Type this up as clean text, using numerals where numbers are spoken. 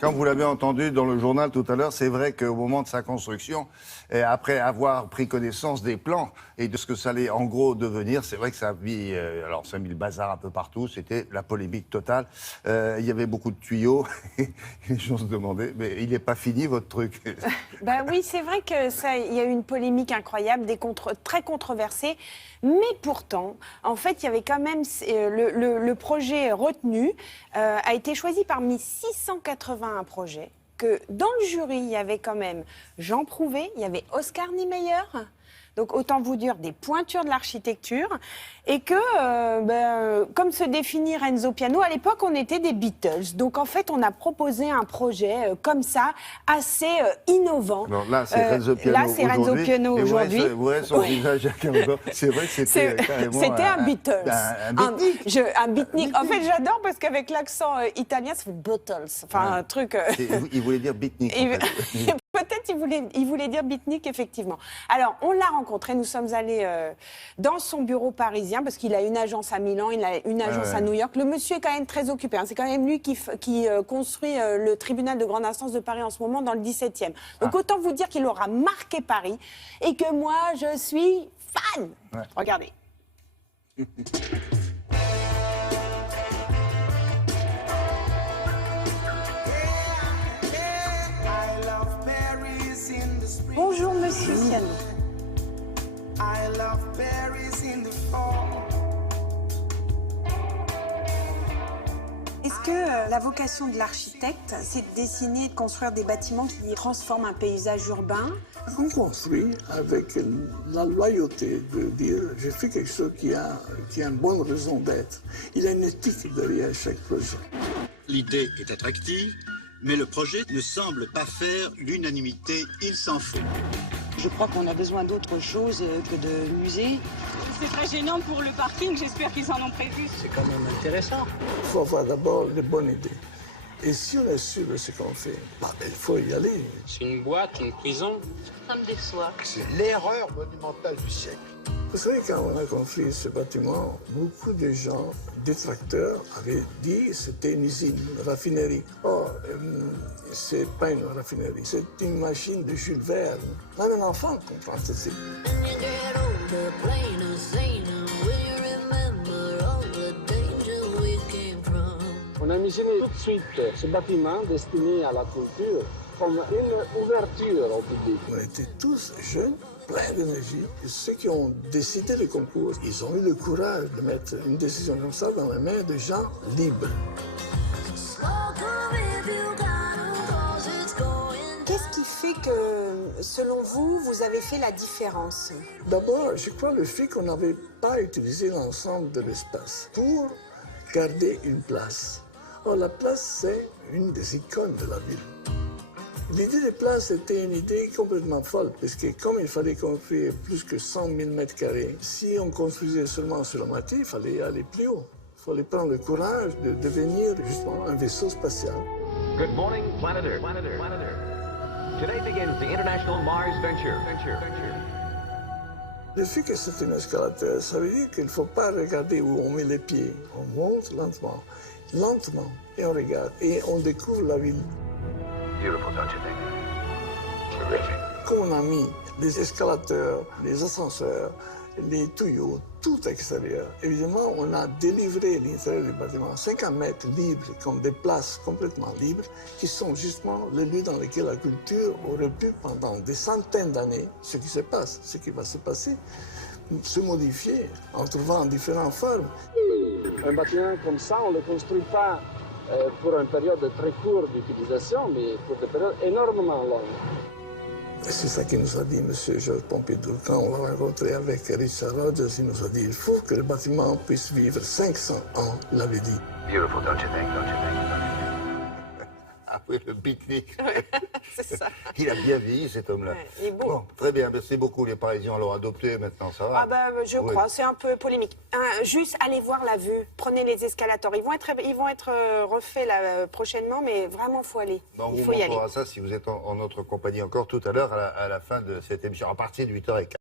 Comme vous l'avez entendu dans le journal tout à l'heure, c'est vrai qu'au moment de sa construction, et après avoir pris connaissance des plans et de ce que ça allait en gros devenir, c'est vrai que ça a mis, alors ça a mis le bazar un peu partout, c'était la polémique totale. Il y avait beaucoup de tuyaux, et les gens se demandaient, mais il n'est pas fini votre truc? Bah oui, c'est vrai que ça, il y a eu une polémique incroyable, très controversée, mais pourtant, en fait, il y avait quand même le projet retenu a été choisi parmi 681 projets. Que dans le jury, il y avait quand même Jean Prouvé, il y avait Oscar Niemeyer. Donc, autant vous dire des pointures de l'architecture. Et que, comme se définit Renzo Piano, à l'époque, on était des Beatles. Donc, en fait, on a proposé un projet comme ça, assez innovant. Alors là, c'est Renzo Piano là, c'est Renzo Piano aujourd'hui. Vous voyez son visage à 15 ans. C'est vrai que c'était carrément... C'était un Beatles. Un beatnik. En fait, j'adore parce qu'avec l'accent italien, ça fait Beatles. Enfin, un truc... Il voulait dire beatnik, en fait. Peut-être il voulait dire beatnik, effectivement. Alors, on l'a rencontré, nous sommes allés dans son bureau parisien, parce qu'il a une agence à Milan, il a une agence à New York. Le monsieur est quand même très occupé. Hein. C'est quand même lui qui construit le tribunal de grande instance de Paris en ce moment, dans le 17e. Donc, autant vous dire qu'il aura marqué Paris, et que moi, je suis fan. Ouais. Regardez. Bonjour, monsieur Piano. Est-ce que la vocation de l'architecte, c'est de dessiner et de construire des bâtiments qui transforment un paysage urbain? On construit avec la loyauté de dire j'ai fait quelque chose qui a une bonne raison d'être. Il y a une éthique derrière chaque projet. L'idée est attractive, mais le projet ne semble pas faire l'unanimité. Il s'en faut. Je crois qu'on a besoin d'autre chose que de musées. C'est très gênant pour le parking, j'espère qu'ils en ont prévu. C'est quand même intéressant. Il faut avoir d'abord les bonnes idées. Et si on est sûr de ce qu'on fait, il faut y aller. C'est une boîte, une prison. Ça me déçoit. C'est l'erreur monumentale du siècle. Vous savez, quand on a construit ce bâtiment, beaucoup de gens, détracteurs, avaient dit que c'était une usine, une raffinerie. Or, c'est pas une raffinerie, c'est une machine de Jules Verne. Même un enfant comprend ceci. On a imaginé tout de suite ce bâtiment destiné à la culture comme une ouverture au public. On était tous jeunes, pleins d'énergie. Et ceux qui ont décidé le concours, ils ont eu le courage de mettre une décision comme ça dans les mains de gens libres. Qu'est-ce qui fait que, selon vous, vous avez fait la différence? D'abord, je crois le fait qu'on n'avait pas utilisé l'ensemble de l'espace pour garder une place. Or, la place, c'est une des icônes de la ville. L'idée des places était une idée complètement folle, parce que comme il fallait construire plus que 100 000 mètres carrés, si on construisait seulement sur la moitié, il fallait aller plus haut. Il fallait prendre le courage de devenir justement un vaisseau spatial. Good morning, Planet Earth. Planet Earth. Planet Earth. Today begins the International Mars Venture. Le fait que c'est un escalateur, ça veut dire qu'il ne faut pas regarder où on met les pieds. On monte lentement, et on regarde, et on découvre la ville. Beautiful, don't you think? Terrific. Comme on a mis les escalateurs, les ascenseurs, les tuyaux, tout extérieur, évidemment, on a délivré l'intérieur du bâtiment, 50 mètres libres, comme des places complètement libres, qui sont justement les lieux dans lesquels la culture aurait pu, pendant des centaines d'années, ce qui se passe, ce qui va se passer, se modifier en trouvant différentes formes. Un bâtiment comme ça, on ne le construit pas pour une période très courte d'utilisation, mais pour des périodes énormément longues. C'est ça qu'il nous a dit, M. Georges Pompidou. Quand on l'a rencontré avec Richard Rogers, il nous a dit il faut que le bâtiment puisse vivre 500 ans, il avait dit. Beautiful, don't you think? Don't you think? Don't you think? Ah oui, le beatnik. C'est ça. Il a bien vieilli, cet homme-là. Ouais, il est beau. Bon, très bien, merci beaucoup. Les Parisiens l'ont adopté, maintenant, ça va? Ah bah, je crois, c'est un peu polémique. Juste, allez voir la vue, prenez les escalators. Ils vont être refaits là, prochainement, mais vraiment, il faut aller. Bon, Il on faut vous y aller. montrera ça si vous êtes en notre compagnie encore tout à l'heure, à la fin de cette émission, à partir de 8h15.